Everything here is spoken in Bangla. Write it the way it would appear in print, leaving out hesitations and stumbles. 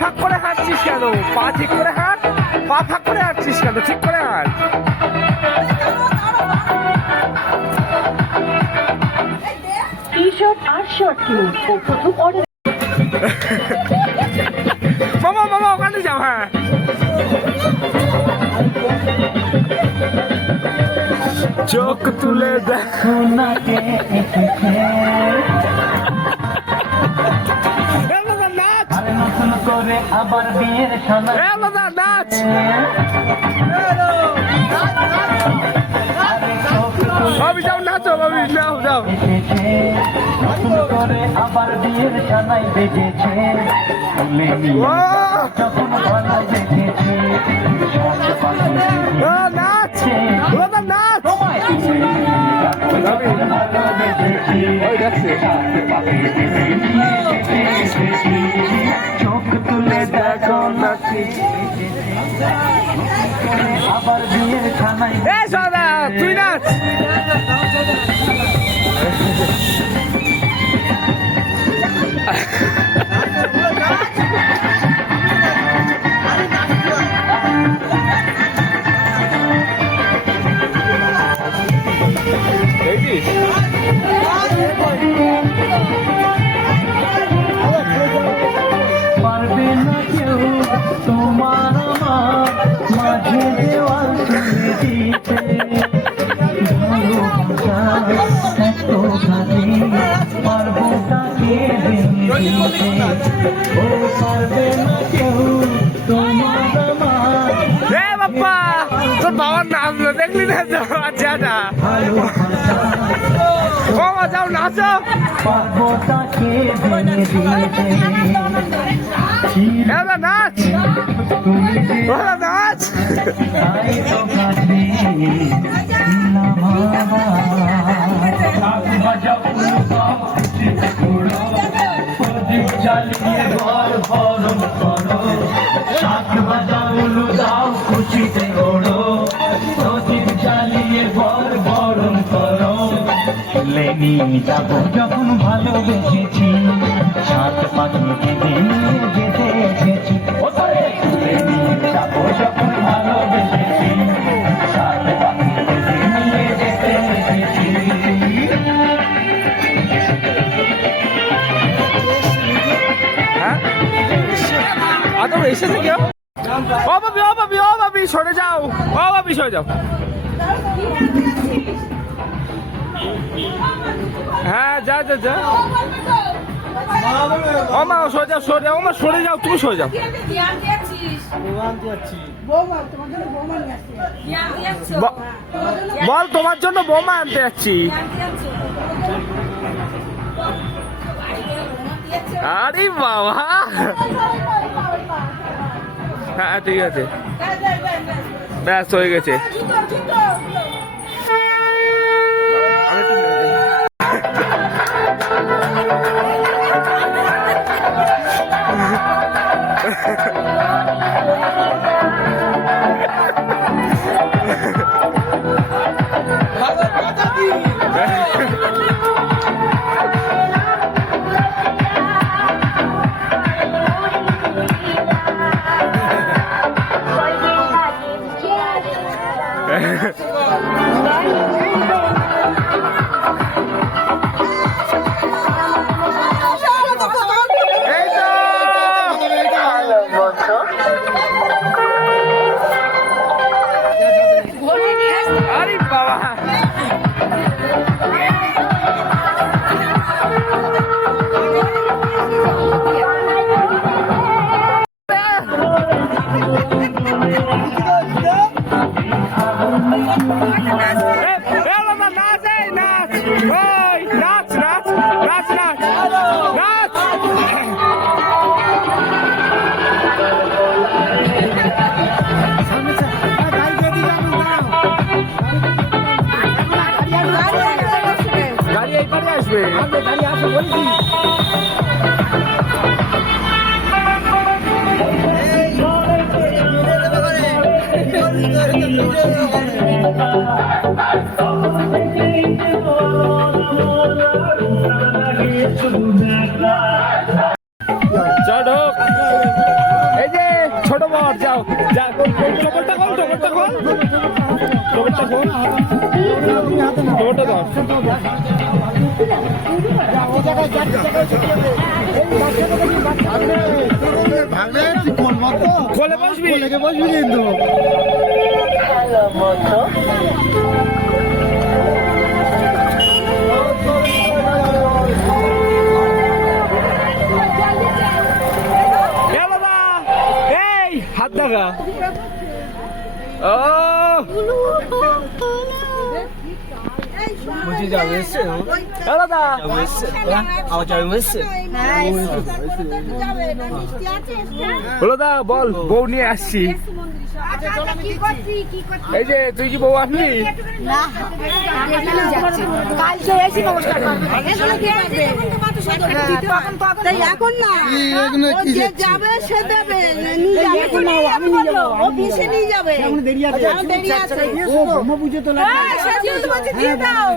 ফাঁক করে হাঁটছিস কেন? পা ঠিক করে হাঁট, পা ফাঁক করে হাঁটছিস কেন? ঠিক করে হাঁট। টি-শার্ট আর শর্ট কিনুন ও প্রথম অর্ডার। মামা মামা ওখানে যাও। হ্যাঁ চোখ তুলে দেখো না কে করে আবার বিয়ের সময় নাচ। ভাবি যাও নাচো, ভাবি যাও যাও। নতুন করে আবার বিয়ের ছানাই বেজেছে যখন ভালো বেজেছে নাচ নাচ। চোখ তুলে দেখো নাকি আবার বিয়ের ছানাই সদা তুই নাচ। পারবে না কেউ তোমার আমার মাঝে দেওয়াল তুলে দিতে পারবো তাকে ও পারবে না কেউ তোমার আমার বাপ্পা তোর বাবার নাচলো দেখলি না? আচ্ছা বাবা যাও নাচো। পারবো তাকে নাচ নাচ। চালিয়ে ঘর ভরম করো শাক বাজাউলু দাও খুশিতে ওড়ো প্রদীপ জ্বালিয়ে ঘর ভরম করো লেনি যাবো যখন ভালোবেসেছি সাত পাখিকে নিয়ে যেতে এসেছি লেনি যাবো যখন ভালোবেসেছি সাত পাখিকে নিয়ে যেতে এসেছি আদৌ এসেছে কেউ? ও ভাবি ও ভাবি ও ভাবি সরে যাও, ও ভাবি সরে যাও। হ্যাঁ যা যা যা। ও মা সরে যাও সরে যাও, ও মা সরে যাও, তুমি সরে যাও। বল তোমার জন্য বোমা আনতে যাচ্ছি। আরে বাবা হ্যাঁ ঠিক আছে, ব্যাস হয়ে গেছে। আরে বাবা চল ঢোক। খবরটা শোন, খবরটা দাও। কোলে বসবি? কিন্তু এ বাবা, এই হাত দেখা। ও বুঝে যাবে এসছে এ দাদা, আমার যাবে এসছে বলো দা, বল বউ নিয়ে আসছি। এই যে তুই কি বউ আসলি? এখন না যে যাবে সে দেবে আমি নিয়ে যাবো অফিসে নিয়ে যাবে দেরি আছে ও ব্রহ্মপুজো তো দিয়ে দাও